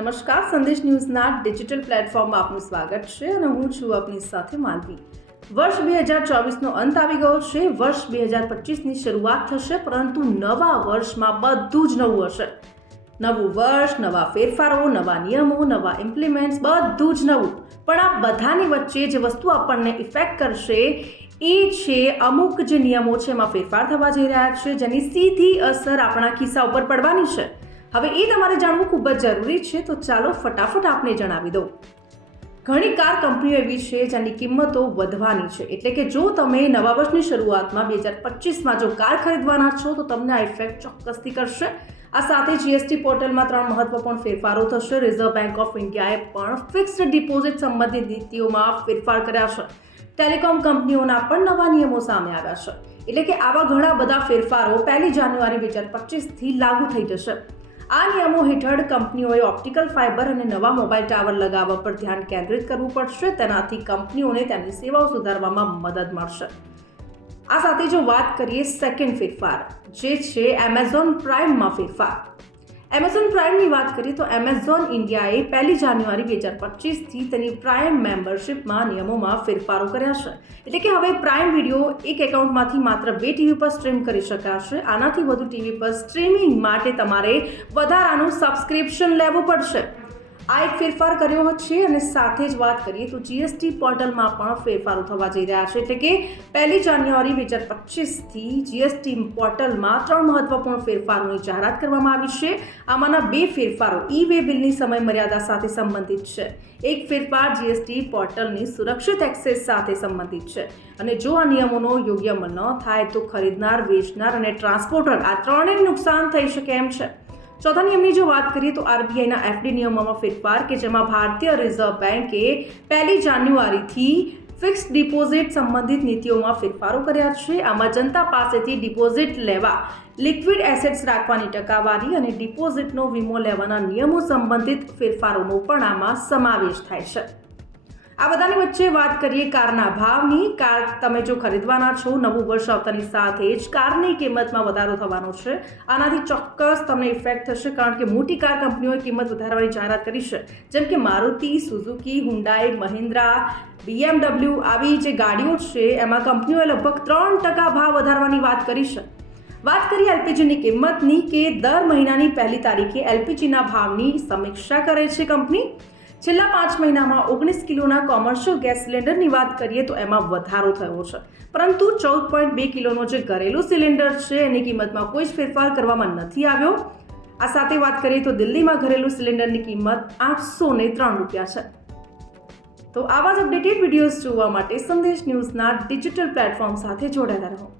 નમસ્કાર, સંદેશ ન્યૂઝના ડિજિટલ પ્લેટફોર્મમાં આપનું સ્વાગત છે અને હું છું આપની સાથે માલવી। વર્ષ 2024નો અંત આવી ગયો છે। વર્ષ 2025ની શરૂઆત થશે, પરંતુ નવા વર્ષમાં બધું જ નવું હશે। નવું વર્ષ, નવા ફેરફારો, નવા નિયમો, નવા ઇમ્પ્લિમેન્ટ્સ, બધું જ નવું। પણ આ બધાની વચ્ચે જે વસ્તુ આપણને ઇફેક્ટ કરશે એ છે અમુક જે નિયમો છે એમાં ફેરફાર થવા જઈ રહ્યા છે, જેની સીધી અસર આપણા ખિસ્સા ઉપર પડવાની છે। હવે એ તમારે જાણવું ખૂબ જ જરૂરી છે, તો ચાલો ફટાફટ આપને જણાવી દઉં। ઘણી કાર કંપનીઓ એવી છે જેની કિંમતો વધવાની છે, એટલે કે જો તમે નવા વર્ષની શરૂઆતમાં 2025માં જો કાર ખરીદવાના છો તો તમને આ ઇફેક્ટ ચોક્કસથી કરશે। આ સાથે જીએસટી પોર્ટલમાં 3 મહત્વપૂર્ણ ફેરફારો થશે। રિઝર્વ બેંક ઓફ ઇન્ડિયાએ પણ ફિક્સ્ડ ડિપોઝિટ સંબંધિત નીતિઓમાં ફેરફાર કર્યા છે। ટેલિકોમ કંપનીઓના પણ નવા નિયમો સામે આવ્યા છે, એટલે કે આવા ઘણા બધા ફેરફારો 1 જાન્યુઆરી 2025થી લાગુ થઈ જશે। આ નિયમો હેઠળ કંપનીઓએ ઓપ્ટિકલ ફાઇબર અને નવા મોબાઈલ ટાવર લગાવવા પર ધ્યાન કેન્દ્રિત કરવું પડશે। તેનાથી કંપનીઓને તેમની સેવાઓ સુધારવામાં મદદ મળશે। આ સાથે જો વાત કરીએ સેકન્ડ ફેરફાર, જે છે એમેઝોન પ્રાઇમમાં ફેરફાર। એમેઝોન પ્રાઇમની વાત કરીએ તો એમેઝોન ઇન્ડિયાએ 1 જાન્યુઆરી 2025થી તેની પ્રાઇમ મેમ્બરશિપમાં નિયમોમાં ફેરફારો કર્યા છે, એટલે કે હવે પ્રાઇમ વિડીયો એક એકાઉન્ટમાંથી માત્ર 2 ટીવી પર સ્ટ્રીમ કરી શકાશે। આનાથી વધુ ટીવી પર સ્ટ્રીમિંગ માટે તમારે વધારાનું સબસ્ક્રિપ્શન લેવું પડશે। આ એક ફેરફાર કર્યો છે અને સાથે જ વાત કરીએ તો જીએસટી પોર્ટલમાં પણ ફેરફારો થવા જઈ રહ્યા છે, એટલે કે 1 જાન્યુઆરી 2025થી જીએસટી પોર્ટલમાં 3 મહત્વપૂર્ણ ફેરફારોની જાહેરાત કરવામાં આવી છે। આમાંના 2 ફેરફારો ઈ વે બિલની સમય મર્યાદા સાથે સંબંધિત છે। એક ફેરફાર જીએસટી પોર્ટલની સુરક્ષિત એક્સેસ સાથે સંબંધિત છે, અને જો આ નિયમોનો યોગ્ય અમલ ન થાય તો ખરીદનાર, વેચનાર અને ટ્રાન્સપોર્ટર આ ત્રણેયને નુકસાન થઈ શકે એમ છે। ચોથા નિયમની જો વાત કરીએ તો આરબીઆઈના એફડી નિયમોમાં ફેરફાર, કે જેમાં ભારતીય રિઝર્વ બેંકે 1 જાન્યુઆરીથી ફિક્સ્ડ ડિપોઝિટ સંબંધિત નીતિઓમાં ફેરફારો કર્યા છે। આમાં જનતા પાસેથી ડિપોઝિટ લેવા, લિક્વિડ એસેટ્સ રાખવાની ટકાવારી અને ડિપોઝિટનો વીમો લેવાના નિયમો સંબંધિત ફેરફારોનો પણ આમાં સમાવેશ થાય છે। આ બધાની વચ્ચે વાત કરીએ કારના ભાવની। કાર તમે જો ખરીદવાના છો, નવું વર્ષ આવતાની સાથે જ કારની કિંમતમાં વધારો થવાનો છે। આનાથી ચોક્કસ તમને ઇફેક્ટ થશે, કારણ કે મોટી કાર કંપનીઓએ કિંમત વધારવાની જાહેરાત કરી છે, જેમ કે Maruti Suzuki, Hyundai, Mahindra, BMW આવી જે ગાડીઓ છે એમાં કંપનીઓએ લગભગ 3% ભાવ વધારવાની વાત કરી છે। વાત કરીએ એલપીજીની કિંમતની, કે દર મહિનાની 1 તારીખે એલપીજીના ભાવની સમીક્ષા કરે છે કંપની। છેલ્લા 5 મહિનામાં 19 કિલોના કોમર્શિયલ ગેસ સિલિન્ડરની વાત કરીએ તો એમાં વધારો થયો છે, પરંતુ 14.2 કિલોનો જે ઘરેલું સિલિન્ડર છે એની કિંમતમાં કોઈ જ ફેરફાર કરવામાં નથી આવ્યો। આ સાથે વાત કરીએ તો દિલ્હીમાં ઘરેલું સિલિન્ડરની કિંમત 803 રૂપિયા છે। તો આવા જ અપડેટેડ વિડીયોઝ જોવા માટે સંદેશ ન્યૂઝના ડિજિટલ પ્લેટફોર્મ સાથે જોડાયેલા રહો।